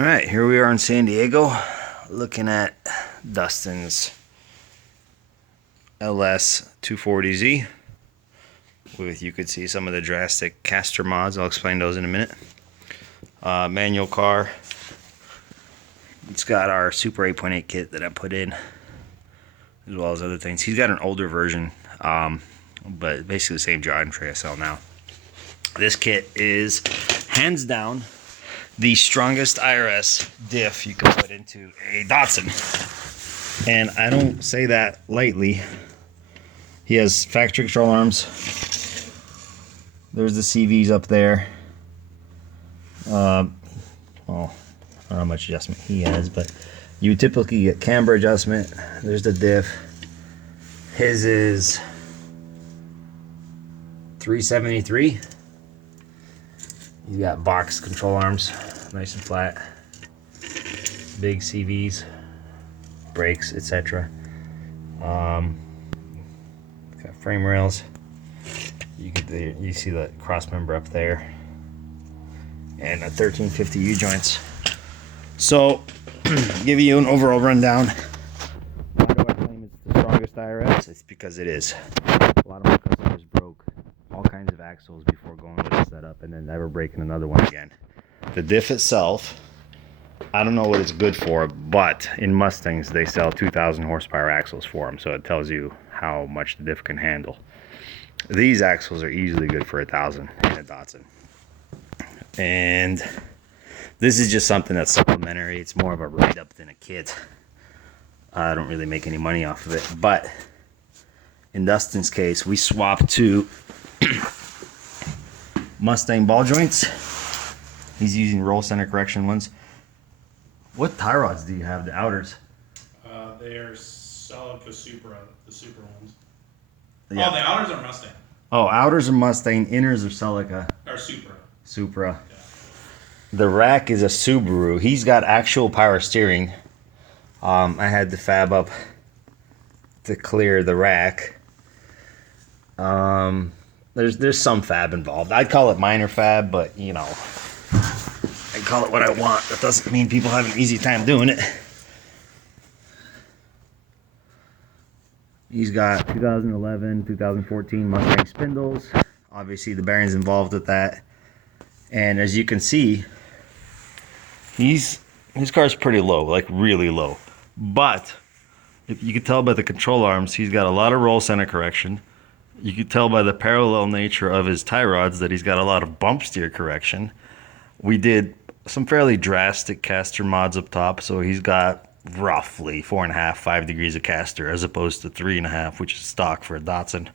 All right, here we are in San Diego looking at Dustin's LS 240Z with, you could see some of the drastic caster mods. I'll explain those in a minute. Manual car. It's got our Super 8.8 kit that I put in, as well as other things. He's got an older version, but basically the same drive tray I sell now. This kit is hands down the strongest IRS diff you can put into a Datsun. And I don't say that lightly. He has factory control arms. There's the CVs up there. Well, I don't know how much adjustment he has, but you typically get camber adjustment. There's the diff. His is 373. He's got box control arms, nice and flat. Big CVs, brakes, etc. Got frame rails. You see the cross member up there, and a 1350 U-joints. So, give you an overall rundown. Why do I claim it's the strongest IRS? It's because it is. A lot of my customers broke all kinds of axles before going with the setup, and then never breaking another one again. The diff itself, I don't know what it's good for, but in Mustangs they sell 2,000 horsepower axles for them, so it tells you how much the diff can handle. These axles are easily good for 1,000 in a Datsun, and this is just something that's supplementary. It's more of a write-up than a kit. I don't really make any money off of it, but in Dustin's case, we swapped to Mustang ball joints. He's using roll center correction ones. What tie rods do you have, the outers? They are Celica Supra, the Super ones. Yeah. Oh, the outers are Mustang. Oh, outers are Mustang, inners are Celica. Or Supra. Supra. Yeah. The rack is a Subaru. He's got actual power steering. I had to fab up to clear the rack. There's some fab involved. I'd call it minor fab, but you know, I call it what I want. That doesn't mean people have an easy time doing it. He's got 2011, 2014 Mustang spindles. Obviously the bearings involved with that. And as you can see, his car's pretty low, like really low. But if you can tell by the control arms, he's got a lot of roll center correction. You can tell by the parallel nature of his tie rods that he's got a lot of bump steer correction. We did some fairly drastic caster mods up top, so he's got roughly 4.5, 5 degrees of caster as opposed to 3.5, which is stock for a Datsun.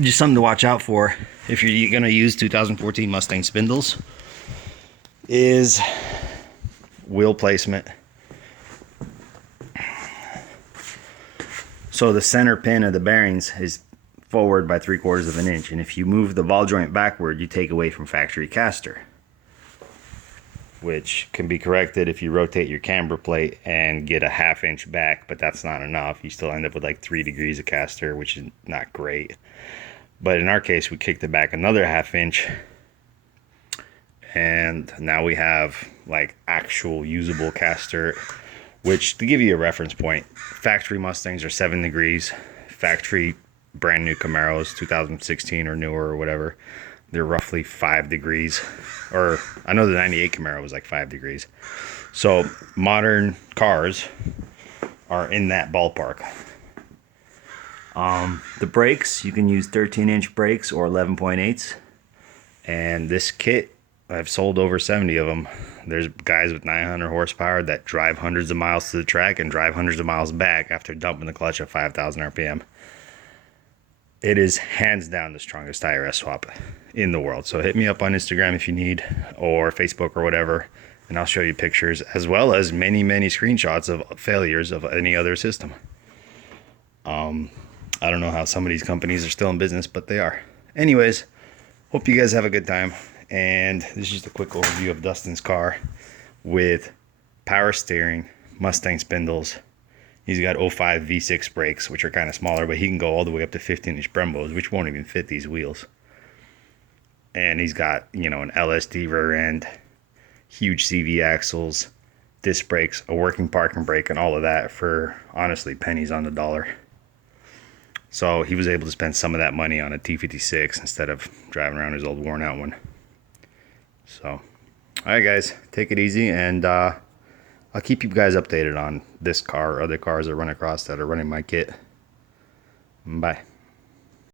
Just something to watch out for if you're gonna use 2014 Mustang spindles is wheel placement. So the center pin of the bearings is forward by 3/4 of an inch, and if you move the ball joint backward, you take away from factory caster, which can be corrected if you rotate your camber plate and get a 1/2 inch back, but that's not enough. You still end up with like 3 degrees of caster, which is not great. But in our case, we kicked it back another 1/2 inch, and now we have like actual usable caster, which, to give you a reference point, factory Mustangs are 7 degrees. Factory brand new Camaros, 2016 or newer or whatever, they're roughly 5 degrees. Or I know the 98 Camaro was like 5 degrees. So modern cars are in that ballpark. The brakes, you can use 13-inch brakes or 11.8s. And this kit, I've sold over 70 of them. There's guys with 900 horsepower that drive hundreds of miles to the track and drive hundreds of miles back after dumping the clutch at 5,000 RPM. It is hands down the strongest IRS swap in the world. So hit me up on Instagram if you need, or Facebook or whatever, and I'll show you pictures as well as many, many screenshots of failures of any other system. I don't know how some of these companies are still in business, but they are. Anyways, hope you guys have a good time. And this is just a quick overview of Dustin's car with power steering, Mustang spindles. He's got 05 V6 brakes, which are kind of smaller, but he can go all the way up to 15-inch Brembos, which won't even fit these wheels. And he's got, you know, an LSD rear end. huge CV axles, disc brakes, a working parking brake, and all of that for honestly pennies on the dollar. So he was able to spend some of that money on a T56 instead of driving around his old worn out one. So, alright guys, take it easy, and I'll keep you guys updated on this car or other cars I run across that are running my kit. Bye.